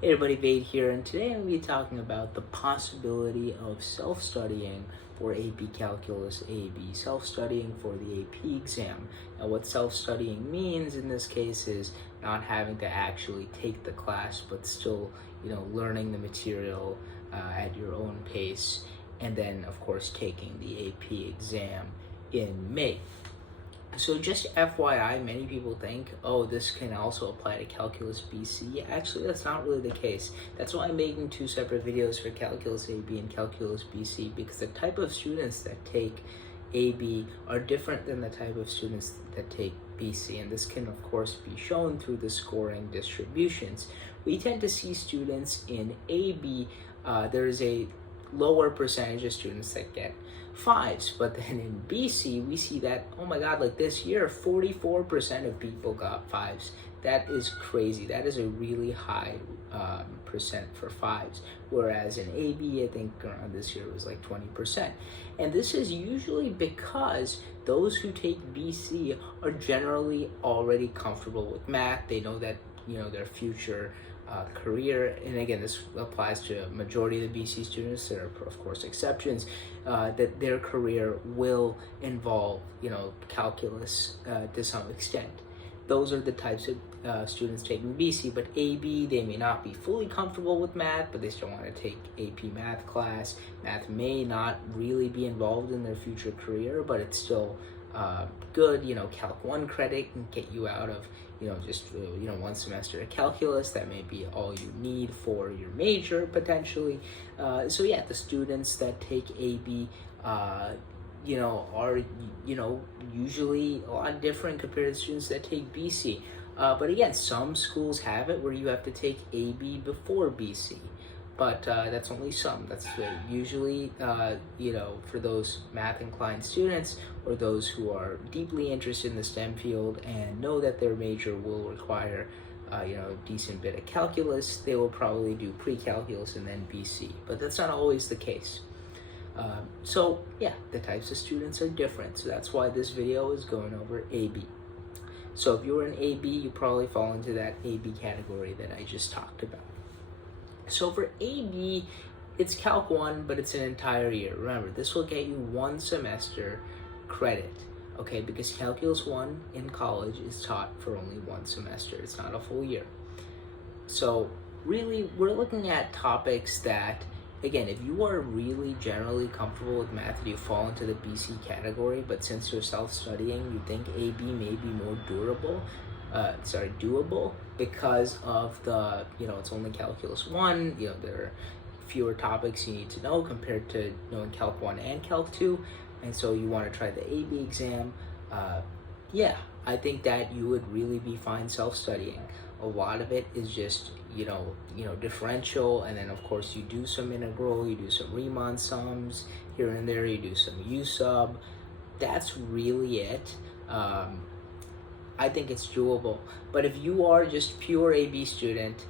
Hey everybody, Vade here, and today I'm going to be talking about the possibility of self-studying for AP Calculus AB, self-studying for the AP exam. Now what self-studying means in this case is not having to actually take the class, but still, learning the material at your own pace, and then of course taking the AP exam in May. So just FYI, many people think, oh, this can also apply to Calculus BC. Actually, that's not really the case. That's why I'm making two separate videos for Calculus AB and Calculus BC, because the type of students that take AB are different than the type of students that take BC, and this can of course be shown through the scoring distributions. We tend to see students in AB, there is a lower percentage of students that get fives, but then in BC we see that, oh my god, like this year 44% of people got fives. That is crazy. That is a really high percent for fives, whereas in AB I think around this year it was like 20%. And this is usually because those who take BC are generally already comfortable with math. They know that their future career, and again this applies to a majority of the BC students, there are of course exceptions, that their career will involve calculus to some extent. Those are the types of students taking BC, but AB, they may not be fully comfortable with math, but they still want to take AP math class. Math may not really be involved in their future career, but it's still good. Calc 1 credit can get you out of just 1 semester of calculus. That may be all you need for your major potentially. So yeah, the students that take AB are usually a lot different compared to students that take BC. But again, some schools have it where you have to take AB before BC, but that's only some. That's usually for those math inclined students, or those who are deeply interested in the STEM field and know that their major will require a decent bit of calculus, they will probably do pre-calculus and then BC, but that's not always the case. So yeah, the types of students are different, so that's why this video is going over AB. So if you're in AB, you probably fall into that AB category that I just talked about. So for AB, it's Calc 1, but it's an entire year. Remember, this will get you 1 semester credit, okay? Because Calculus 1 in college is taught for only 1 semester. It's not a full year. So really, we're looking at topics that, again, if you are really generally comfortable with math, you fall into the BC category, but since you're self-studying, you think AB may be more doable because of the, it's only Calculus 1, there are fewer topics you need to know compared to knowing Calc 1 and Calc 2, and so you want to try the AB exam. Yeah, I think that you would really be fine self-studying. A lot of it is just, differential, and then of course you do some integral, you do some Riemann sums here and there, you do some U sub. That's really it. I think it's doable. But if you are just pure AB student,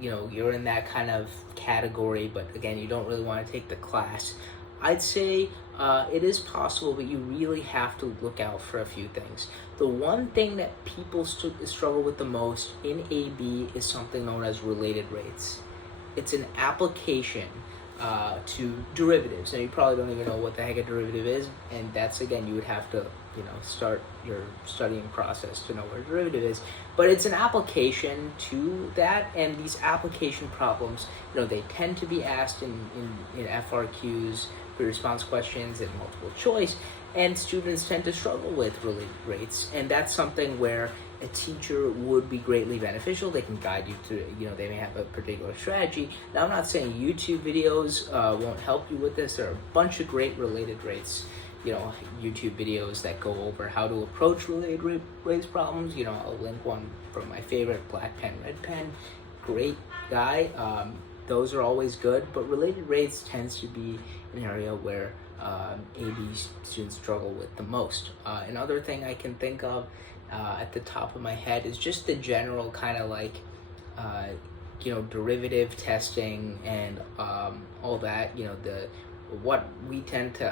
you're in that kind of category, but again, you don't really want to take the class, I'd say it is possible, but you really have to look out for a few things. The one thing that people struggle with the most in AB is something known as related rates. It's an application to derivatives. Now, you probably don't even know what the heck a derivative is, and that's, again, you would have to start your studying process to know what a derivative is, but it's an application to that. And these application problems, they tend to be asked in FRQs, response questions, and multiple choice, and students tend to struggle with related rates, and that's something where a teacher would be greatly beneficial. They can guide you through, they may have a particular strategy. Now, I'm not saying YouTube videos won't help you with this. There are a bunch of great related rates, YouTube videos that go over how to approach related rates problems. I'll link one from my favorite, Black Pen, Red Pen. Great guy. Those are always good, but related rates tends to be an area where AB students struggle with the most. Another thing I can think of at the top of my head is just the general kind of like, derivative testing and all that.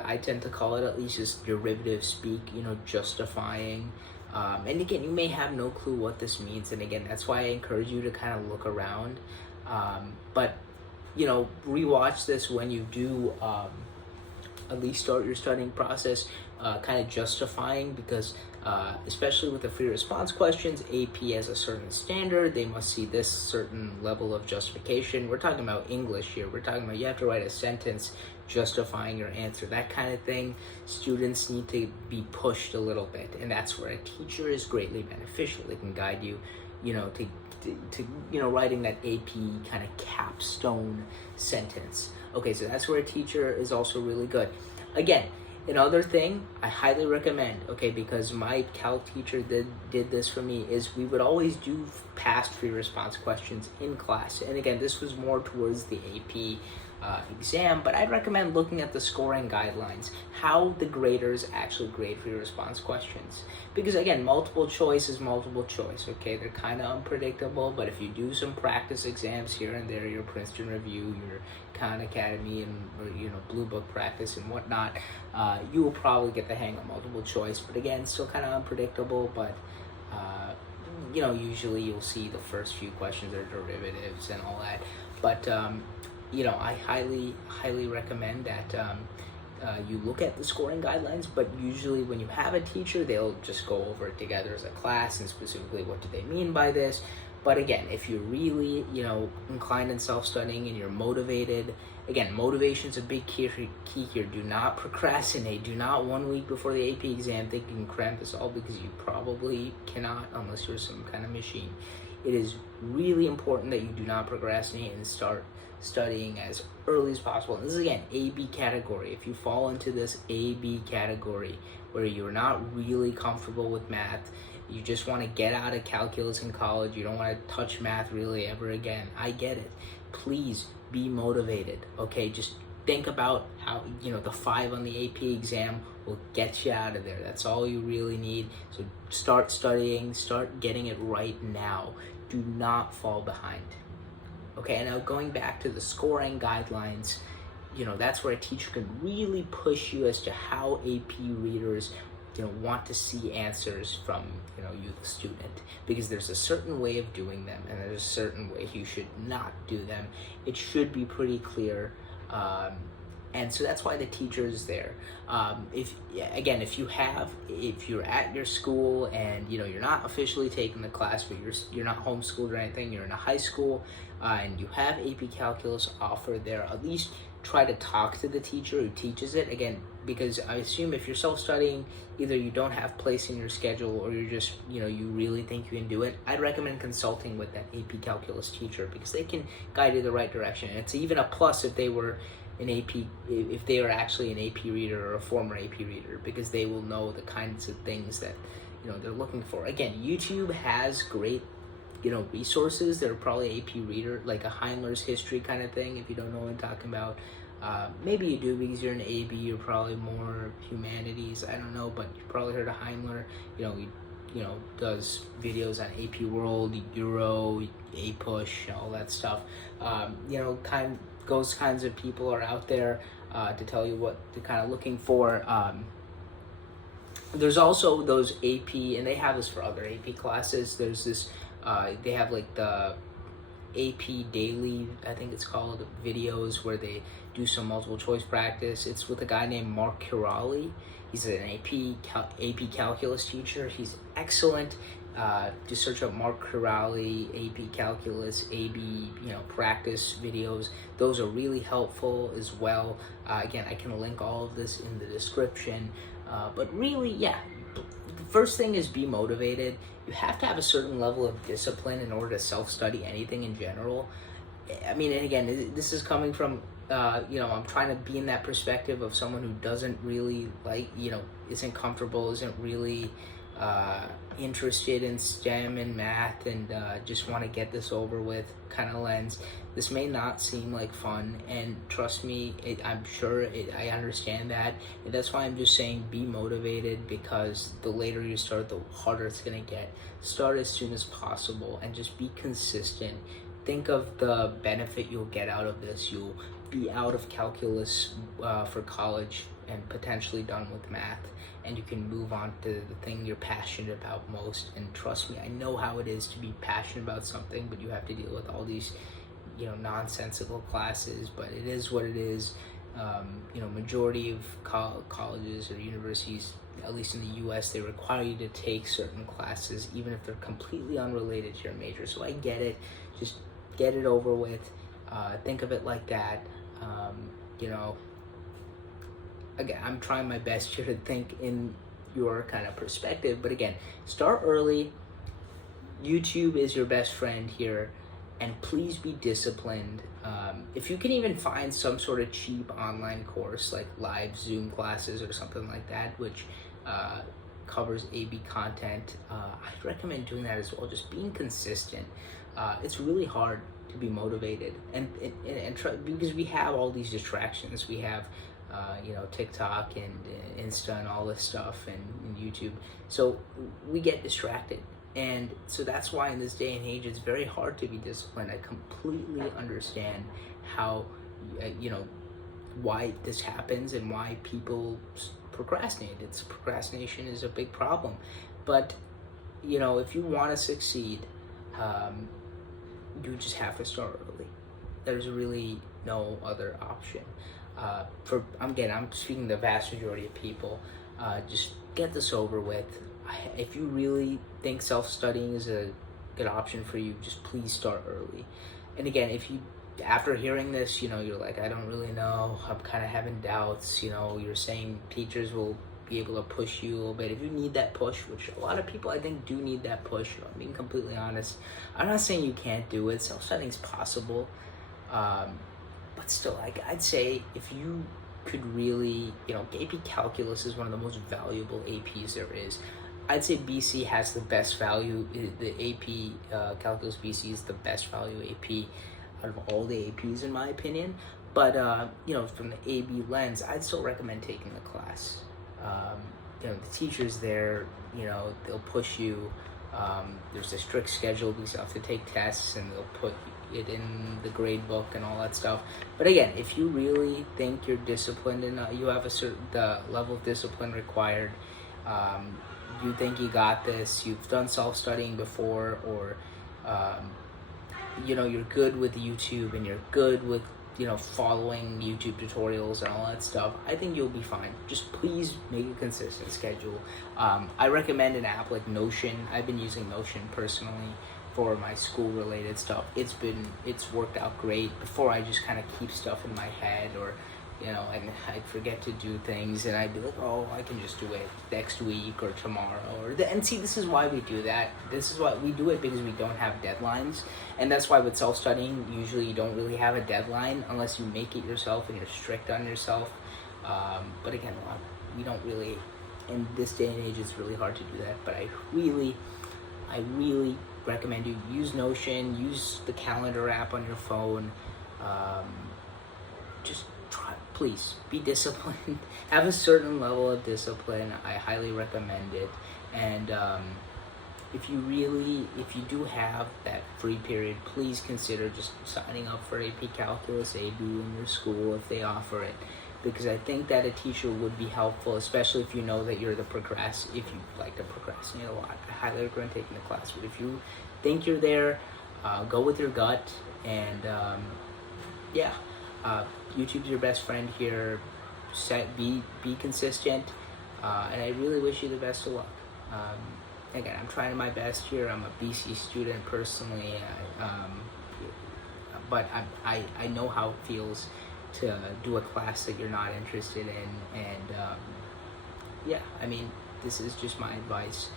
I tend to call it, at least, is derivative speak. Justifying And again, you may have no clue what this means, and again, that's why I encourage you to kind of look around. But rewatch this when you do at least start your studying process, kind of justifying, because especially with the free response questions, AP has a certain standard. They must see this certain level of justification. We're talking about English here. We're talking about you have to write a sentence justifying your answer, that kind of thing. Students need to be pushed a little bit, and that's where a teacher is greatly beneficial. They can guide you, to writing that AP kind of capstone sentence. Okay, so that's where a teacher is also really good. Again, another thing I highly recommend, okay, because my calc teacher did this for me, is we would always do past free response questions in class. And again, this was more towards the AP exam, but I'd recommend looking at the scoring guidelines, how the graders actually grade free response questions. Because again, multiple choice is multiple choice, okay? They're kind of unpredictable, but if you do some practice exams here and there, your Princeton Review, your Khan Academy, and Blue Book practice and whatnot, you will probably get the hang of multiple choice. But again, still kind of unpredictable, but usually you'll see the first few questions are derivatives and all that. But I highly recommend that you look at the scoring guidelines, but usually when you have a teacher, they'll just go over it together as a class, and specifically what do they mean by this. But again, if you're really, inclined in self-studying and you're motivated, again, motivation's a big key here. Do not procrastinate. Do not 1 week before the AP exam think you can cram this all, because you probably cannot unless you're some kind of machine. It is really important that you do not procrastinate and start studying as early as possible. And this is again AB category. If you fall into this AB category where you're not really comfortable with math, you just want to get out of calculus in college, you don't want to touch math really ever again, I get it. Please be motivated, okay? Just think about how the 5 on the AP exam will get you out of there. That's all you really need. So start studying, start getting it right now. Do not fall behind. Okay, and now going back to the scoring guidelines, that's where a teacher can really push you as to how AP readers, want to see answers from, you, the student, because there's a certain way of doing them, and there's a certain way you should not do them. It should be pretty clear, and so that's why the teacher is there. If you're at your school and you're not officially taking the class, but you're not homeschooled or anything, you're in a high school, and you have AP Calculus offered there, at least try to talk to the teacher who teaches it. Again, because I assume if you're self-studying, either you don't have place in your schedule, or you're just, you really think you can do it. I'd recommend consulting with that AP Calculus teacher, because they can guide you the right direction. And it's even a plus if they were if they are actually an AP reader or a former AP reader, because they will know the kinds of things that they're looking for. Again, YouTube has great resources. They're probably AP reader, like a Heimler's history kind of thing, if you don't know what I'm talking about. Maybe you do, because you're an AB, you're probably more humanities, I don't know, but you probably heard of Heimler. He does videos on AP World, Euro, APUSH, all that stuff. Those kinds of people are out there to tell you what they're kind of looking for. There's also those AP, and they have this for other AP classes. There's this, they have like the AP Daily, I think it's called, videos where they do some multiple choice practice. It's with a guy named Mark Kirali. He's an AP Calculus teacher. He's excellent. Just search up Mark Kirali, AP Calculus, AB, practice videos. Those are really helpful as well. Again, I can link all of this in the description. But really, the first thing is be motivated. You have to have a certain level of discipline in order to self-study anything in general. I mean, and again, this is coming from, I'm trying to be in that perspective of someone who doesn't really isn't comfortable, isn't really interested in STEM and math, and just want to get this over with kind of lens. This may not seem like fun, and trust me, I understand that, and that's why I'm just saying be motivated, because the later you start, the harder it's going to get. Start as soon as possible and just be consistent. Think of the benefit you'll get out of this. You'll be out of calculus for college and potentially done with math, and you can move on to the thing you're passionate about most. And trust me, I know how it is to be passionate about something, but you have to deal with all these, nonsensical classes, but it is what it is. Majority of colleges or universities, at least in the US, they require you to take certain classes, even if they're completely unrelated to your major. So I get it. Just get it over with. Think of it like that. Again, I'm trying my best here to think in your kind of perspective, but again, start early. YouTube is your best friend here, and please be disciplined. If you can even find some sort of cheap online course like live Zoom classes or something like that, which covers AB content, I'd recommend doing that as well. Just being consistent. It's really hard to be motivated, and try, because we have all these distractions. We have TikTok and Insta and all this stuff, and YouTube. So we get distracted. And so that's why in this day and age, it's very hard to be disciplined. I completely understand how, why this happens and why people procrastinate. Procrastination is a big problem. But, if you want to succeed, you just have to start early. There's really no other option. I'm speaking the vast majority of people, just get this over with. If you really think self-studying is a good option for you, just please start early. And again, if you, after hearing this, you're like, I don't really know, I'm kind of having doubts, you're saying teachers will be able to push you a little bit. If you need that push, which a lot of people I think do need that push, I'm being completely honest. I'm not saying you can't do it. Self-studying is possible. But still, I'd say if you could really, AP Calculus is one of the most valuable APs there is. I'd say BC has the best value. The AP Calculus BC is the best value AP out of all the APs in my opinion. But from the AB lens, I'd still recommend taking the class. The teachers there, they'll push you. There's a strict schedule because you have to take tests, and they'll put it in the grade book and all that stuff. But again, if you really think you're disciplined and you have the level of discipline required, you think you got this, you've done self-studying before, or you're good with YouTube and you're good with following YouTube tutorials and all that stuff, I think you'll be fine. Just please make a consistent schedule. I recommend an app like Notion. I've been using Notion personally for my school related stuff. It's worked out great. Before, I just kind of keep stuff in my head, or I'd forget to do things, and I'd be like, oh, I can just do it next week or tomorrow. And see, this is why we do that. This is why we do it, because we don't have deadlines. And that's why with self-studying, usually you don't really have a deadline unless you make it yourself and you're strict on yourself. But again, we don't really, in this day and age, it's really hard to do that. But I really recommend you use Notion, use the calendar app on your phone. Just try, please be disciplined. Have a certain level of discipline. I highly recommend it. And if you do have that free period, please consider just signing up for AP Calculus AB in your school if they offer it, because I think that a teacher would be helpful, especially if you know that you're if you like to procrastinate a lot. I highly recommend taking the class. But if you think you're there, go with your gut, and YouTube's your best friend here. Be consistent, and I really wish you the best of luck. Again, I'm trying my best here. I'm a BC student personally, but I know how it feels to do a class that you're not interested in, and this is just my advice.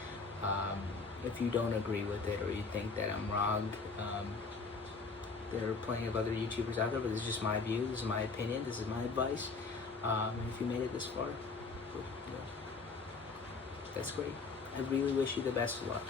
If you don't agree with it, or you think that I'm wrong, there are plenty of other YouTubers out there, but this is just my view, this is my opinion, this is my advice. And if you made it this far, that's great. I really wish you the best of luck.